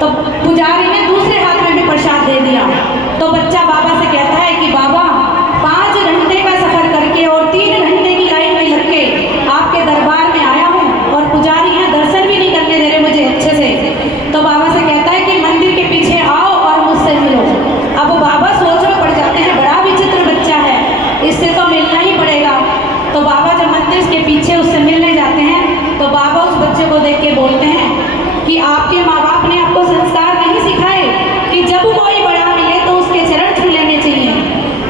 तो पुजारी ने दूसरे हाथ में भी प्रसाद दे दिया। तो बच्चा बाबा से कहता है कि बाबा 5 घंटे का सफर करके और 3 घंटे की लाइन में लग के आपके दरबार में आया हूँ और पुजारी यहाँ दर्शन भी नहीं करने दे रहे मुझे अच्छे से। तो बाबा से कहता है कि मंदिर के पीछे आओ और मुझसे मिलो। अब वो बाबा सोच में पड़ जाते हैं, बड़ा विचित्र बच्चा है, इससे तो मिलना ही पड़ेगा। तो बाबा जब मंदिर के पीछे उससे मिलने जाते हैं तो बाबा उस बच्चे को देख के बोलते हैं कि आपके माँ बाप ने आपको संस्कार नहीं सिखाए कि जब कोई बड़ा मिले तो उसके चरण छू लेने चाहिए।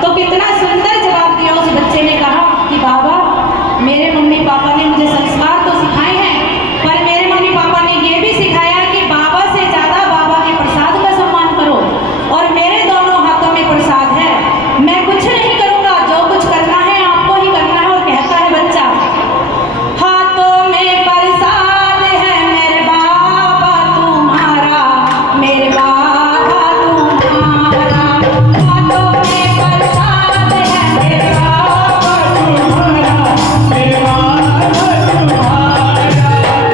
तो कितना सुंदर जवाब दिया उस बच्चे ने, कहा कि बाबा मेरे मम्मी पापा ने मुझे संस्कार तो सिखाए हैं, पर मेरे मम्मी पापा ने ये भी सिखाया कि बाबा से ज़्यादा बाबा के प्रसाद का सम्मान करो, और मेरे दोनों हाथों में प्रसाद है, मैं कुछ नहीं करूँगा, जो कुछ करना है आपको ही करना है। और कहता है बच्चा, हाथों में प्रसाद है मेरे बाबा तुम्हारा, मेरे बाबा तुम्हारा, हाथों में प्रसाद है मेरे बाबा तुम्हारा, मेरे बाबा तुम्हारा,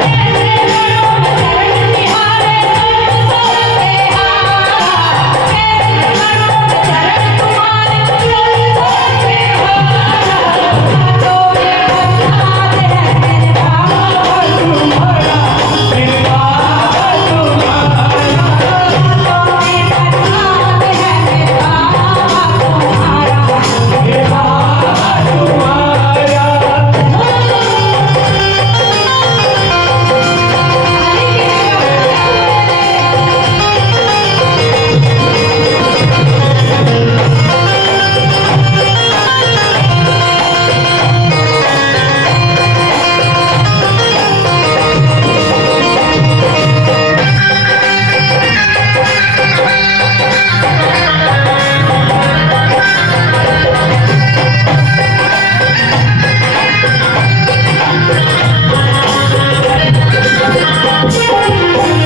कैसे करो चरण निहारे तुम सोते हारा, कैसे करो चरण तुम्हारे तुम सोते हारा, हाथों में प्रसाद है मेरे बाबा तुम्हारा, मेरे बाबा तुम्हारा, हाथों में प्रसाद है मेरे बाबा तुम्हारा, मेरे बाबा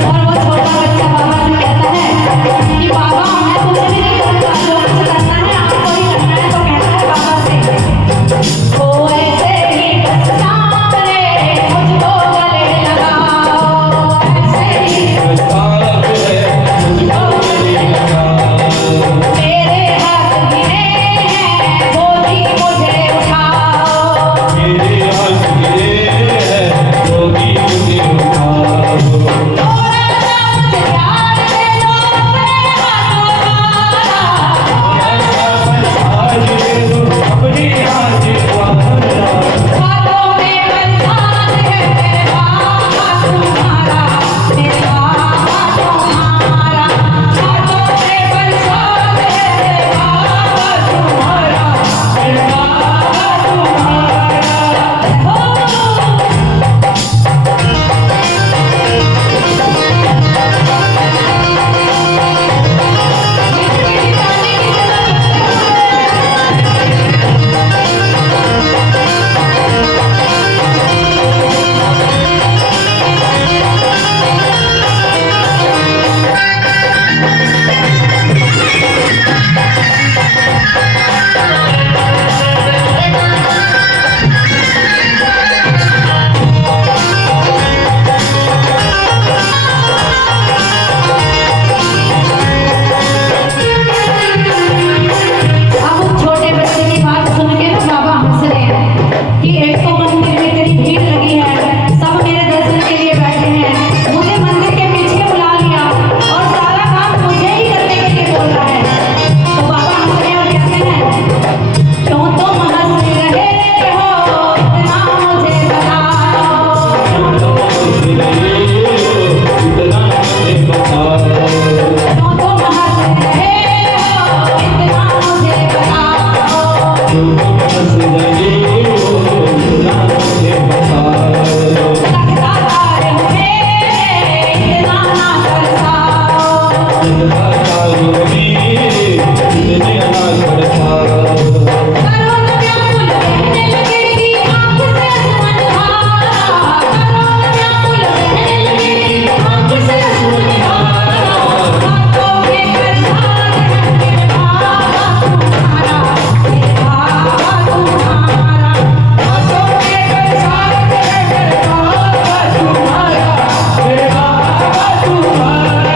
और वो छोटा बच्चा बाबा से कहता है कि बाबा मैं कुछ भी नहीं करूँगा, जो कुछ करना है आपको ही करना है। तो कहता है बाबा से, ओ ऐसे ही बस सामने मुझको गले लगाओ, ऐसे ही मेरे हाथ गिरे हैं गोदी मुझे उठाओ, थोड़ा सा मुझे प्यार दे दो अपने हाथों द्वारा, हाथों में प्रसाद है मेरे बाबा तुम्हारा, मेरे बाबा तुम्हारा, हाथों में प्रसाद है मेरे बाबा तुम्हारा, मेरे बाबा तुम्हारा, हो अब उस छोटे बच्चे की बात सुन के तो बाबा हंस रहे हैं कि एक तो मंदिर में इतनी भीड़ लगी है, सब मेरे दर्शन के लिए बैठे हैं, मुझे मंदिर के पीछे बुला लिया और सारा काम मुझे ही करने के लिए बोल रहा है। तो बाबा हंस रहे हैं और कहते हैं, क्यों तुम हंस रहे हो, इतना मुझे बताओ, क्यों तुम हंस रहे हो, इतना मुझे बताओ, लगता तारे हुए इतना ना तरसाओ, करो न व्याकुल बहने लगेगी आँख से आसमान धारा, करो न व्याकुल बहने लगेगी आँख से आसमान धारा, हाथों में प्रसाद है मेरे बाबा तुम्हारा, मेरे बाबा तुम्हारा, हाथों में प्रसाद है मेरे बाबा तुम्हारा, मेरे बाबा तुम्हारा।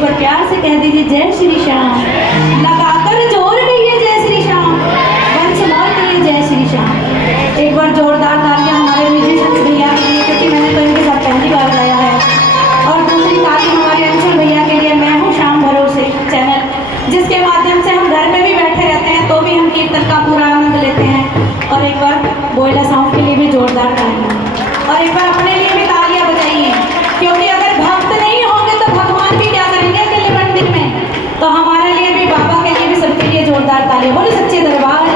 एक बार प्यार से कह दीजिए जय श्री श्याम। लगाकर जोर कहिए जय श्री श्याम। वंश मोर कहिए जय श्री श्याम। एक बार जोरदार तालियां हमारे म्यूजिशियंस भैया के लिए, क्योंकि मैंने तो इनके साथ पहली बार गाया है। और दूसरी ताली हमारे अंशुल भैया के लिए। मैं हूँ शाम भरोसे चैनल, जिसके माध्यम से हम घर में भी बैठे रहते हैं तो भी हम कीर्तन का पूरा आनंद लेते हैं। और एक बार बोयला साउंड के लिए भी जोरदार तालियां, और एक बार अपने लिए भी तालियां बजाइए, क्योंकि अगर भक्त नहीं होंगे तो भगवान भी क्या करेंगे अकेले मंदिर में। तो हमारे लिए भी, बाबा के लिए भी, सबके लिए जोरदार तालियां। बोले सच्चे दरबार